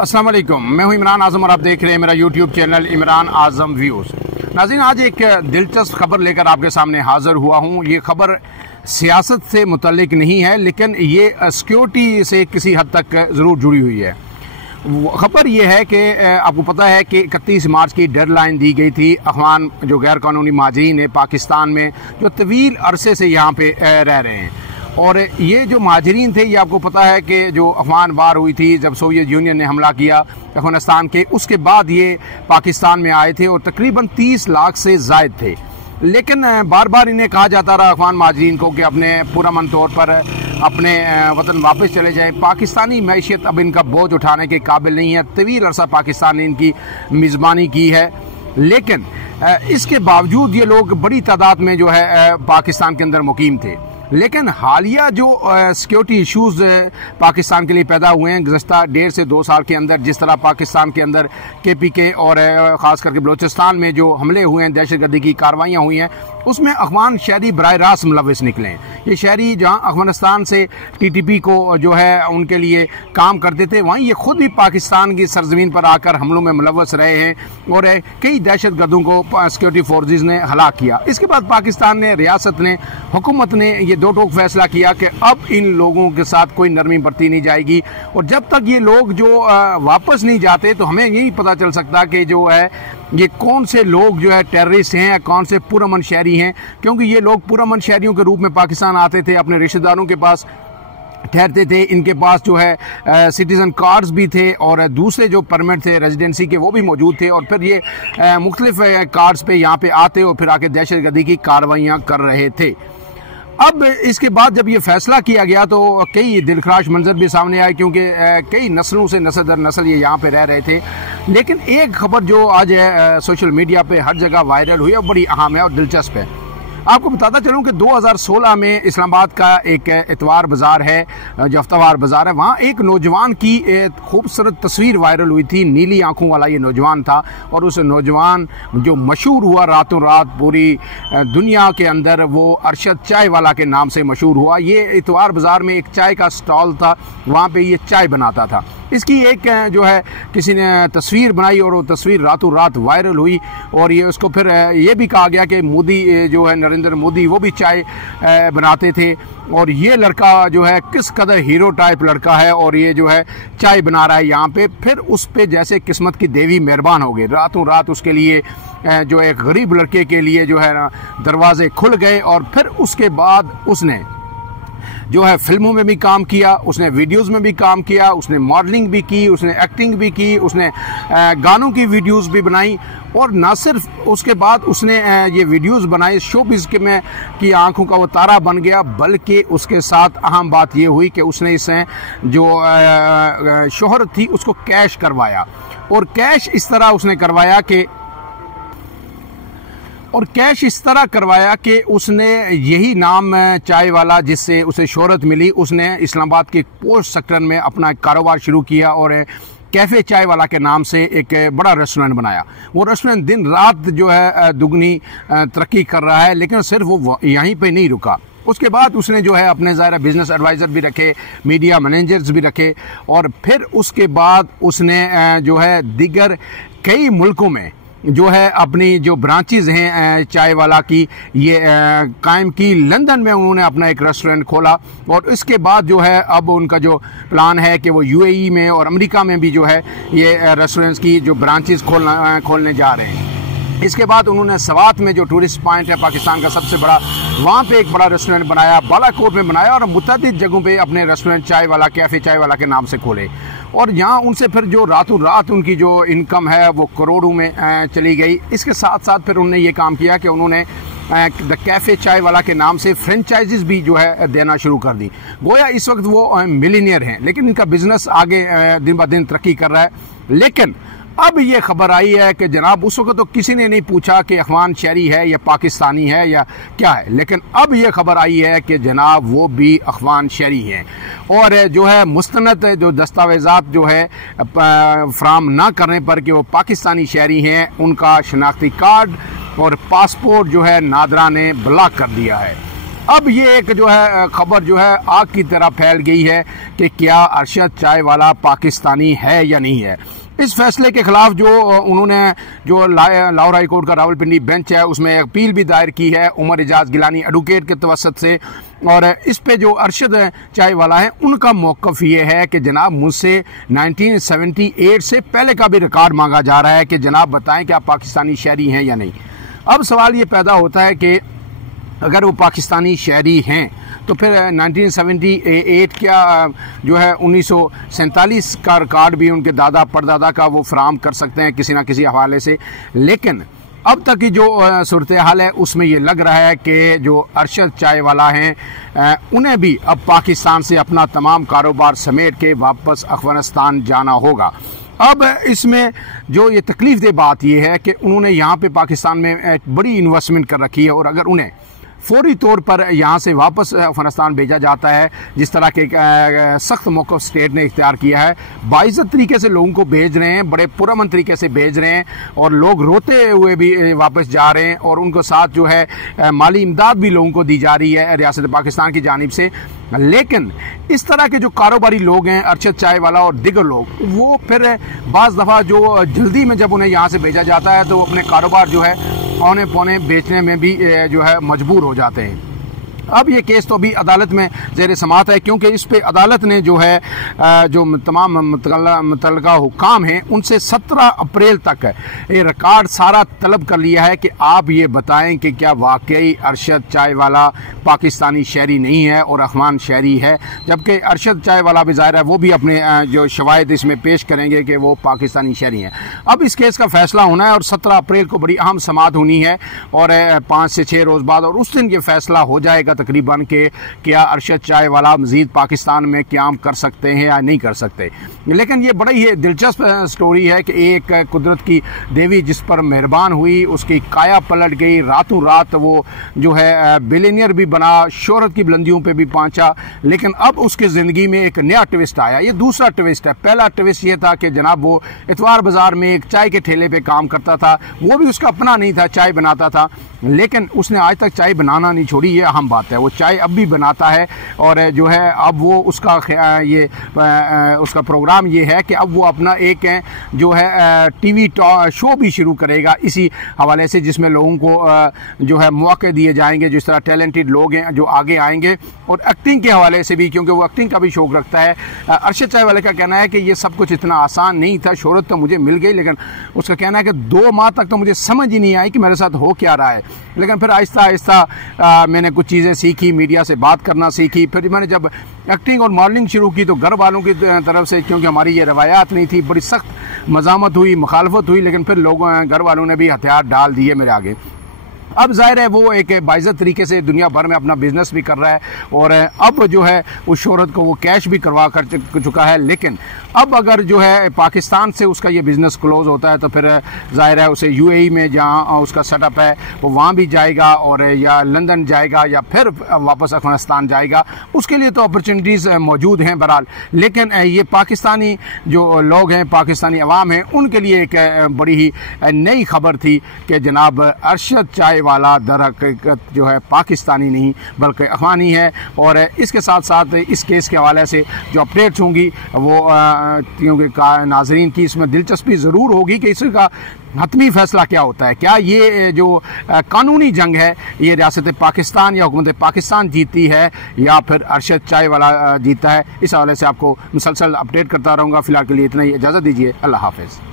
अस्सलाम वालेकुम, मैं हूं इमरान आजम और आप देख रहे हैं मेरा यूट्यूब चैनल इमरान आजम व्यूज़। नाज़रीन, आज एक दिलचस्प खबर लेकर आपके सामने हाजिर हुआ हूं। ये खबर सियासत से मुतल्लिक नहीं है, लेकिन ये सिक्योरिटी से किसी हद तक ज़रूर जुड़ी हुई है। खबर यह है कि आपको पता है कि 31 मार्च की डेडलाइन दी गई थी अफगान जो गैर कानूनी महाजरीन है पाकिस्तान में, जो तवील अरसे से यहाँ पे रह रहे हैं। और ये जो महाजरीन थे, ये आपको पता है कि जो अफगान वार हुई थी, जब सोवियत यूनियन ने हमला किया अफगानिस्तान के, उसके बाद ये पाकिस्तान में आए थे और तकरीबन 30 लाख से ज़ायद थे। लेकिन बार बार इन्हें कहा जाता रहा अफगान महाजरीन को कि अपने पुरअमन तौर पर अपने वतन वापस चले जाएं। पाकिस्तानी मैशियत अब इनका बोझ उठाने के काबिल नहीं है। तवील अरसा पाकिस्तान ने इनकी मेज़बानी की है, लेकिन इसके बावजूद ये लोग बड़ी तादाद में जो है पाकिस्तान के अंदर मुकीम थे। लेकिन हालिया जो सिक्योरिटी इश्यूज़ पाकिस्तान के लिए पैदा हुए हैं गुज़श्ता 1.5 से 2 साल के अंदर, जिस तरह पाकिस्तान के अंदर KPK और ख़ास करके बलोचिस्तान में जो हमले हुए हैं, दहशतगर्दी की कार्रवाइयाँ हुई हैं, उसमें अफगान शहरी बराह रास्त मुलविस निकले हैं। ये शहरी जहाँ अफगानिस्तान से TTP को जो है उनके लिए काम करते थे, वहीं ये खुद भी पाकिस्तान की सरजमीन पर आकर हमलों में मुलविस रहे हैं और कई दहशतगर्दों को सिक्योरिटी फोर्सेज ने हलाक किया। इसके बाद पाकिस्तान ने, रियासत ने, हुकूमत ने ये दो टोक फैसला किया कि अब इन लोगों के साथ कोई नरमी बरती नहीं जाएगी, और जब तक ये लोग जो वापस नहीं जाते तो हमें यही पता चल सकता कि जो है ये कौन से लोग जो है टेररिस्ट हैं, कौन से पुरअमन शहरी हैं। क्योंकि ये लोग पुरअमन शहरियों के रूप में पाकिस्तान आते थे, अपने रिश्तेदारों के पास ठहरते थे, इनके पास जो है सिटीज़न कार्ड्स भी थे और दूसरे जो परमिट थे रेजिडेंसी के वो भी मौजूद थे, और फिर ये मुख्तलिफ कार्ड्स पे यहाँ पे आते और फिर आके दहशतगर्दी की कार्रवाइयाँ कर रहे थे। अब इसके बाद जब ये फैसला किया गया तो कई दिलखराश मंजर भी सामने आए, क्योंकि कई नस्लों से नस्ल दर नस्ल ये यहाँ पे रह रहे थे। लेकिन एक खबर जो आज सोशल मीडिया पे हर जगह वायरल हुई है, बड़ी अहम है और दिलचस्प है। आपको बताता चलूं कि 2016 में इस्लामाबाद का एक इतवार बाज़ार है, जो हफ्तावार बाज़ार है, वहाँ एक नौजवान की खूबसूरत तस्वीर वायरल हुई थी। नीली आंखों वाला ये नौजवान था, और उस नौजवान जो मशहूर हुआ रातों रात पूरी दुनिया के अंदर, वो अरशद चाय वाला के नाम से मशहूर हुआ। ये इतवार बाज़ार में एक चाय का स्टॉल था, वहाँ पे ये चाय बनाता था। इसकी एक जो है किसी ने तस्वीर बनाई और वो तस्वीर रातों रात वायरल हुई, और ये उसको फिर ये भी कहा गया कि मोदी जो है, नरेंद्र मोदी, वो भी चाय बनाते थे, और ये लड़का जो है किस कदर हीरो टाइप लड़का है, और ये जो है चाय बना रहा है यहाँ पे। फिर उस पे जैसे किस्मत की देवी मेहरबान हो गई, रातों रात उसके लिए जो एक गरीब लड़के के लिए जो है ना दरवाजे खुल गए। और फिर उसके बाद उसने जो है फिल्मों में भी काम किया, उसने वीडियोस में भी काम किया, उसने मॉडलिंग भी की, उसने एक्टिंग भी की, उसने गानों की वीडियोस भी बनाई। और ना सिर्फ उसके बाद उसने ये वीडियोस बनाए, शोबिज़ के में की आंखों का वो तारा बन गया, बल्कि उसके साथ अहम बात ये हुई कि उसने इससे जो शोहरत थी उसको कैश करवाया। और कैश इस तरह उसने करवाया कि उसने यही नाम चाय वाला जिससे उसे शोहरत मिली, उसने इस्लामाबाद के पोस्ट सेक्टर में अपना कारोबार शुरू किया और कैफ़े चाय वाला के नाम से एक बड़ा रेस्टोरेंट बनाया। वो रेस्टोरेंट दिन रात जो है दुगनी तरक्की कर रहा है। लेकिन सिर्फ वो यहीं पे नहीं रुका, उसके बाद उसने जो है अपने ज़ाहिर बिजनेस एडवाइज़र भी रखे, मीडिया मैनेजर्स भी रखे, और फिर उसके बाद उसने जो है दीगर कई मुल्कों में जो है अपनी जो ब्रांचेज हैं चाय वाला की ये कायम की। लंदन में उन्होंने अपना एक रेस्टोरेंट खोला, और इसके बाद जो है अब उनका जो प्लान है कि वो UAE में और अमेरिका में भी जो है ये रेस्टोरेंट्स की जो ब्रांचेज खोलने जा रहे हैं। इसके बाद उन्होंने सवात में जो टूरिस्ट पॉइंट है पाकिस्तान का सबसे बड़ा, वहाँ पे एक बड़ा रेस्टोरेंट बनाया, बालाकोट में बनाया, और मुतअद्दिद जगहों पे अपने रेस्टोरेंट चाय वाला, कैफ़े चाय वाला के नाम से खोले। और यहाँ उनसे फिर जो रातों रात उनकी जो इनकम है वो करोड़ों में चली गई। इसके साथ साथ फिर उन्होंने ये काम किया कि उन्होंने द कैफ़े चाय वाला के नाम से फ्रेंचाइजीज भी जो है देना शुरू कर दी। गोया इस वक्त वो मिलीनियर हैं, लेकिन इनका बिजनेस आगे दिन ब दिन तरक्की कर रहा है। लेकिन अब ये खबर आई है कि जनाब, उस वक्त तो किसी ने नहीं पूछा कि अफगान शहरी है या पाकिस्तानी है या क्या है, लेकिन अब ये खबर आई है कि जनाब वो भी अफगान शहरी हैं, और जो है मुस्तनद जो दस्तावेज़ात जो है फ्राहम ना करने पर कि वो पाकिस्तानी शहरी हैं, उनका शनाख्ती कार्ड और पासपोर्ट जो है नादरा ने ब्लॉक कर दिया है। अब ये एक जो है खबर जो है आग की तरह फैल गई है कि क्या अरशद चाय वाला पाकिस्तानी है या नहीं है। इस फैसले के खिलाफ जो उन्होंने जो लाहौर हाई कोर्ट का रावलपिंडी बेंच है उसमें अपील भी दायर की है उमर इजाज गिलानी एडवोकेट के तवसत से। और इस पे जो अरशद चाय वाला है उनका मौक़िफ़ ये है कि जनाब मुझसे 1978 से पहले का भी रिकॉर्ड मांगा जा रहा है कि जनाब बताएं कि आप पाकिस्तानी शहरी हैं या नहीं। अब सवाल ये पैदा होता है कि अगर वो पाकिस्तानी शहरी हैं तो फिर 1978 क्या जो है 1947 का रिकॉर्ड भी उनके दादा परदादा का वो फराहम कर सकते हैं किसी ना किसी हवाले से। लेकिन अब तक की जो सूरत हाल है उसमें ये लग रहा है कि जो अरशद चाय वाला हैं उन्हें भी अब पाकिस्तान से अपना तमाम कारोबार समेट के वापस अफगानिस्तान जाना होगा। अब इसमें जो ये तकलीफ दे बात ये है कि उन्होंने यहाँ पे पाकिस्तान में बड़ी इन्वेस्टमेंट कर रखी है और अगर उन्हें फौरी तौर पर यहाँ से वापस अफगानिस्तान भेजा जाता है जिस तरह के सख्त मौक़िफ़ स्टेट ने इख्तियार किया है, बाइज़्ज़त तरीके से लोगों को भेज रहे हैं, बड़े पुरअमन तरीके से भेज रहे हैं और लोग रोते हुए भी वापस जा रहे हैं और उनको साथ जो है माली इमदाद भी लोगों को दी जा रही है रियासत पाकिस्तान की जानिब से। लेकिन इस तरह के जो कारोबारी लोग हैं अरशद चाय वाला और दिगर लोग वो फिर बाज़ दफ़ा जो जल्दी में जब उन्हें यहाँ से भेजा जाता है तो वो अपने कारोबार जो है पौने पौने बेचने में भी जो है मजबूर हो जाते हैं। अब ये केस तो अभी अदालत में ज़ेर समाअत है क्योंकि इस पे अदालत ने जो है जो तमाम मुतल्लिका हुक्काम हैं उनसे 17 अप्रैल तक ये रिकॉर्ड सारा तलब कर लिया है कि आप ये बताएं कि क्या वाकई अरशद चाय वाला पाकिस्तानी शहरी नहीं है और अफगान शहरी है, जबकि अरशद चाय वाला भी ज़ाहिर है वो भी अपने जो शवाहिद इसमें पेश करेंगे कि वो पाकिस्तानी शहरी हैं। अब इस केस का फैसला होना है और 17 अप्रैल को बड़ी अहम समाअत होनी है और 5 से 6 रोज़ बाद और उस दिन ये फैसला हो जाएगा तकरीबन के क्या अरशद चाय वाला मजीद पाकिस्तान में क्याम कर सकते हैं या नहीं कर सकते। लेकिन ये बड़ी ही दिलचस्प स्टोरी है कि एक कुदरत की देवी जिस पर मेहरबान हुई उसकी काया पलट गई, रातों रात वो जो है बिलियनियर भी बना, शोहरत की बुलंदियों पे भी पहुंचा। लेकिन अब उसकी ज़िंदगी में एक नया ट्विस्ट आया, ये दूसरा ट्विस्ट है। पहला ट्विस्ट ये था कि जनाब वो इतवार बाज़ार में एक चाय के ठेले पे काम करता था, वो भी उसका अपना नहीं था, चाय बनाता था, लेकिन उसने आज तक चाय बनाना नहीं छोड़ी। ये अहम बात है, वो चाय अब भी बनाता है और जो है अब वो उसका उसका प्रोग्राम ये है कि अब वो अपना एक जो है टीवी शो भी शुरू करेगा इसी हवाले से, जिसमें लोगों को जो है मौके दिए जाएंगे, जिस तरह टैलेंटेड लोग हैं जो आगे आएंगे और एक्टिंग के हवाले से भी, क्योंकि वो एक्टिंग का भी शौक रखता है। अरशद चाय वाले का कहना है कि ये सब कुछ इतना आसान नहीं था, शोहरत तो मुझे मिल गई लेकिन उसका कहना है कि 2 माह तक तो मुझे समझ ही नहीं आई कि मेरे साथ हो क्या रहा है। लेकिन फिर आहिस्ता आहिस्ता मैंने कुछ चीज़ें सीखी, मीडिया से बात करना सीखी, फिर मैंने जब एक्टिंग और मॉडलिंग शुरू की तो घर वालों की तरफ से, क्योंकि हमारी ये रवायात नहीं थी, बड़ी सख्त मज़ामत हुई, मुखालफत हुई, लेकिन फिर लोगों घर वालों ने भी हथियार डाल दिए मेरे आगे। अब जाहिर है वो एक बाइज़्ज़त तरीके से दुनिया भर में अपना बिजनेस भी कर रहा है और अब जो है उस शोहरत को वो कैश भी करवा कर चुका है। लेकिन अब अगर जो है पाकिस्तान से उसका ये बिज़नेस क्लोज होता है तो फिर जाहिर है उसे यूएई में जहाँ उसका सेटअप है वो वहाँ भी जाएगा और या लंदन जाएगा या फिर वापस अफगानिस्तान जाएगा, उसके लिए तो अपॉर्चुनिटीज़ मौजूद हैं बहरहाल। लेकिन ये पाकिस्तानी जो लोग हैं, पाकिस्तानी अवाम हैं, उनके लिए एक बड़ी ही नई खबर थी कि जनाब अरशद चाय वाला दर हकीकत जो है पाकिस्तानी नहीं बल्कि अफगानी है। और इसके साथ साथ इस केस के हवाले से जो अपडेट्स होंगी वो क्योंकि नाजरीन की इसमें दिलचस्पी ज़रूर होगी कि इसका हतमी फैसला क्या होता है। क्या ये जो कानूनी जंग है ये रियासत पाकिस्तान या हुकूमत पाकिस्तान जीतती है या फिर अरशद चाय वाला जीतता है। इस हवाले से आपको मुसलसल अपडेट करता रहूँगा। फिलहाल के लिए इतना ही, इजाज़त दीजिए, अल्लाह हाफ़िज़।